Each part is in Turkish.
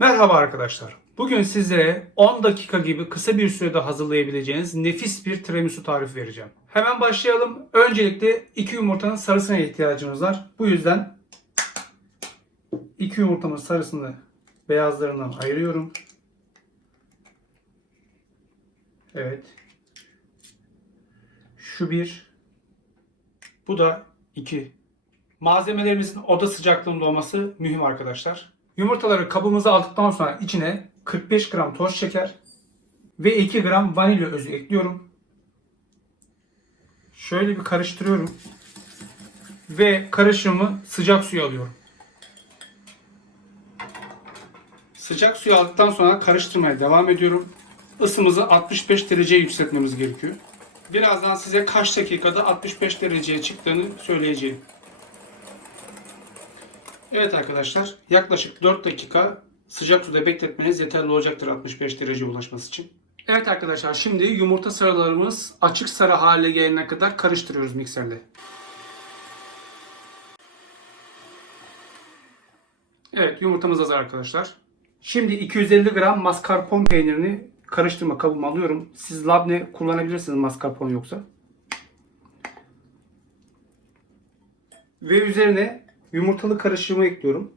Merhaba arkadaşlar. Bugün sizlere 10 dakika gibi kısa bir sürede hazırlayabileceğiniz nefis bir tiramisu tarifi vereceğim. Hemen başlayalım. Öncelikle 2 yumurtanın sarısına ihtiyacımız var. Bu yüzden 2 yumurtamın sarısını beyazlarından ayırıyorum. Evet. Şu bir. Bu da 2. Malzemelerimizin oda sıcaklığında olması mühim arkadaşlar. Yumurtaları kabımıza aldıktan sonra içine 45 gram toz şeker ve 2 gram vanilya özü ekliyorum. Şöyle bir karıştırıyorum. Ve karışımı sıcak suya alıyorum. Sıcak suyu aldıktan sonra karıştırmaya devam ediyorum. Isımızı 65 dereceye yükseltmemiz gerekiyor. Birazdan size kaç dakikada 65 dereceye çıktığını söyleyeceğim. Evet arkadaşlar, yaklaşık 4 dakika sıcak suda bekletmeniz yeterli olacaktır 65 dereceye ulaşması için. Evet arkadaşlar, şimdi yumurta sarılarımız açık sarı hale gelene kadar karıştırıyoruz mikserle. Evet, yumurtamız hazır arkadaşlar. Şimdi 250 gram mascarpone peynirini karıştırma kabıma alıyorum. Siz labne kullanabilirsiniz mascarpone yoksa. Ve üzerine yumurtalı karışımı ekliyorum.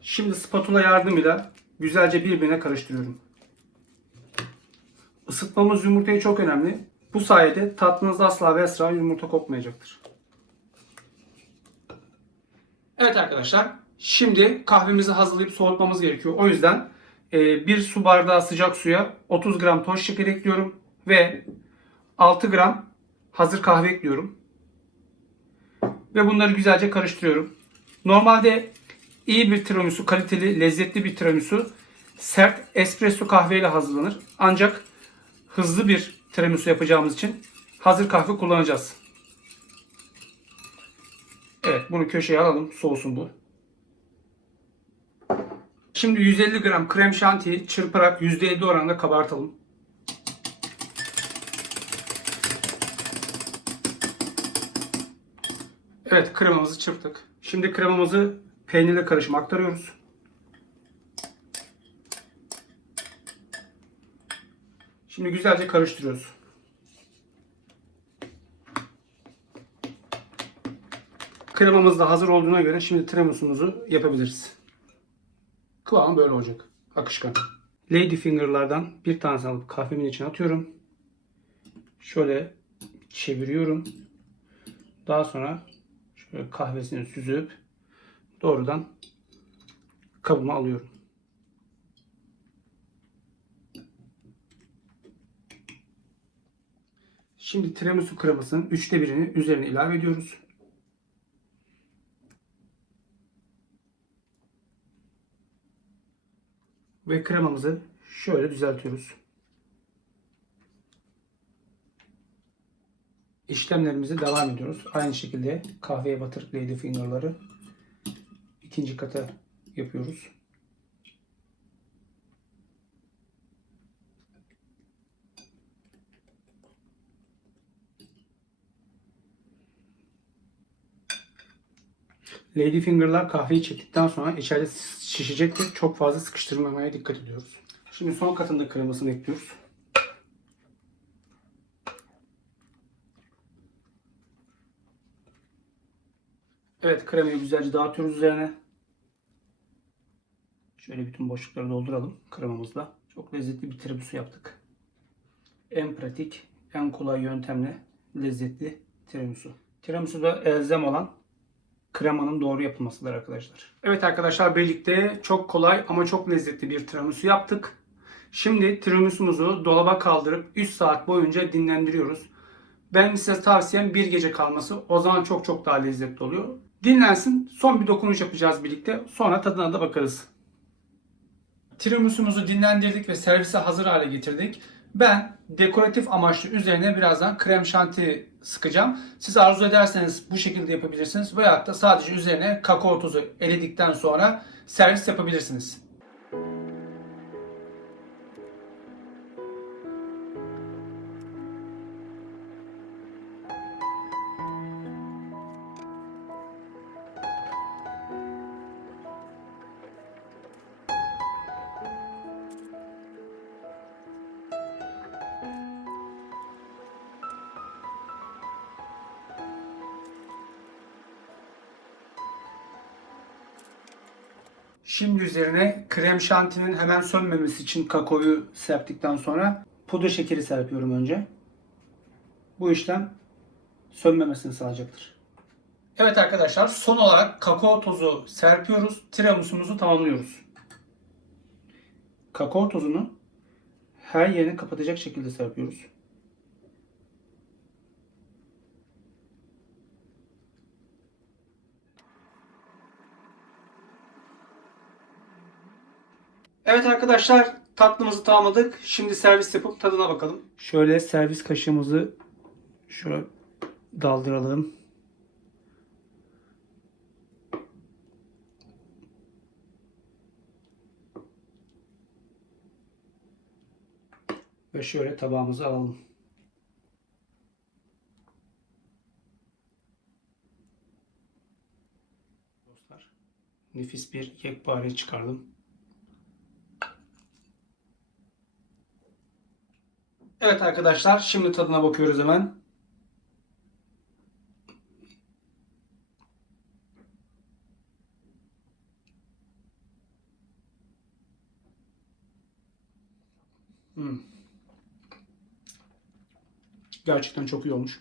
Şimdi spatula yardımıyla güzelce birbirine karıştırıyorum. Isıtmamız yumurtayı çok önemli. Bu sayede tatlınız asla ve asla yumurta kokmayacaktır. Evet arkadaşlar, şimdi kahvemizi hazırlayıp soğutmamız gerekiyor. O yüzden 1 su bardağı sıcak suya 30 gram toz şeker ekliyorum ve 6 gram hazır kahve ekliyorum. Ve bunları güzelce karıştırıyorum. Normalde iyi bir tiramisu, kaliteli, lezzetli bir tiramisu sert espresso kahveyle hazırlanır. Ancak hızlı bir tiramisu yapacağımız için hazır kahve kullanacağız. Evet, bunu köşeye alalım, soğusun bu. Şimdi 150 gram krem şantiyi çırparak %50 oranında kabartalım. Evet, kremamızı çırptık. Şimdi kremamızı peynirle karışıma aktarıyoruz. Şimdi güzelce karıştırıyoruz. Kremamız da hazır olduğuna göre şimdi tiramisu'muzu yapabiliriz. Kıvamı böyle olacak. Akışkan. Lady Finger'lardan bir tanesini alıp kahvemin içine atıyorum. Şöyle çeviriyorum. Daha sonra şöyle kahvesini süzüp doğrudan kabıma alıyorum. Şimdi tiramisu kremasının 1/3'ini üzerine ilave ediyoruz. Ve kremamızı şöyle düzeltiyoruz. İşlemlerimize devam ediyoruz. Aynı şekilde kahveye batırıp Lady Finger'ları ikinci kata yapıyoruz. Lady Finger'lar kahveyi çektikten sonra içeride şişecektir. Çok fazla sıkıştırmamaya dikkat ediyoruz. Şimdi son katında kremasını ekliyoruz. Evet, kremayı güzelce dağıtıyoruz üzerine. Şöyle bütün boşlukları dolduralım kremamızla. Çok lezzetli bir tiramisu yaptık. En pratik, en kolay yöntemle lezzetli tiramisu. Tiramisu'da elzem olan kremanın doğru yapılmasıdır arkadaşlar. Evet arkadaşlar, birlikte çok kolay ama çok lezzetli bir tiramisu yaptık. Şimdi tiramisu'muzu dolaba kaldırıp 3 saat boyunca dinlendiriyoruz. Ben size tavsiyem bir gece kalması. O zaman çok çok daha lezzetli oluyor. Dinlensin. Son bir dokunuş yapacağız birlikte. Sonra tadına da bakarız. Tiramisu'muzu dinlendirdik ve servise hazır hale getirdik. Ben dekoratif amaçlı üzerine birazdan krem şanti sıkacağım. Siz arzu ederseniz bu şekilde yapabilirsiniz. Veyahut da sadece üzerine kakao tozu eledikten sonra servis yapabilirsiniz. Şimdi üzerine krem şantinin hemen sönmemesi için kakaoyu serptikten sonra pudra şekeri serpiyorum önce. Bu işlem sönmemesini sağlayacaktır. Evet arkadaşlar, son olarak kakao tozu serpiyoruz. Tiramisu'muzu tamamlıyoruz. Kakao tozunu her yerini kapatacak şekilde serpiyoruz. Evet arkadaşlar, tatlımızı tamamladık. Şimdi servis yapıp tadına bakalım. Şöyle servis kaşığımızı şöyle daldıralım. Ve şöyle tabağımızı alalım. Dostlar, nefis bir yekpare çıkardım. Evet arkadaşlar, şimdi tadına bakıyoruz hemen. Gerçekten çok iyi olmuş.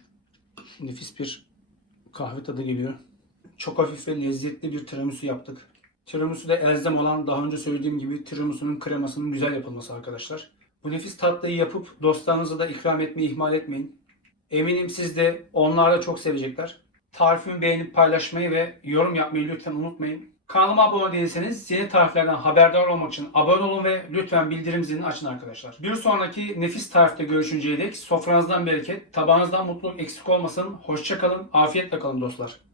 Nefis bir kahve tadı geliyor. Çok hafif ve lezzetli bir tiramisu yaptık. Tiramisu da elzem olan, daha önce söylediğim gibi, tiramisu'nun kremasının güzel yapılması arkadaşlar. Bu nefis tatlıyı yapıp dostlarınıza da ikram etmeyi ihmal etmeyin. Eminim siz de onlar da çok sevecekler. Tarifimi beğenip paylaşmayı ve yorum yapmayı lütfen unutmayın. Kanalıma abone değilseniz yeni tariflerden haberdar olmak için abone olun ve lütfen bildirim zilini açın arkadaşlar. Bir sonraki nefis tarifte görüşünceye dek sofranızdan bereket, tabağınızdan mutluluk eksik olmasın. Hoşça kalın, afiyetle kalın dostlar.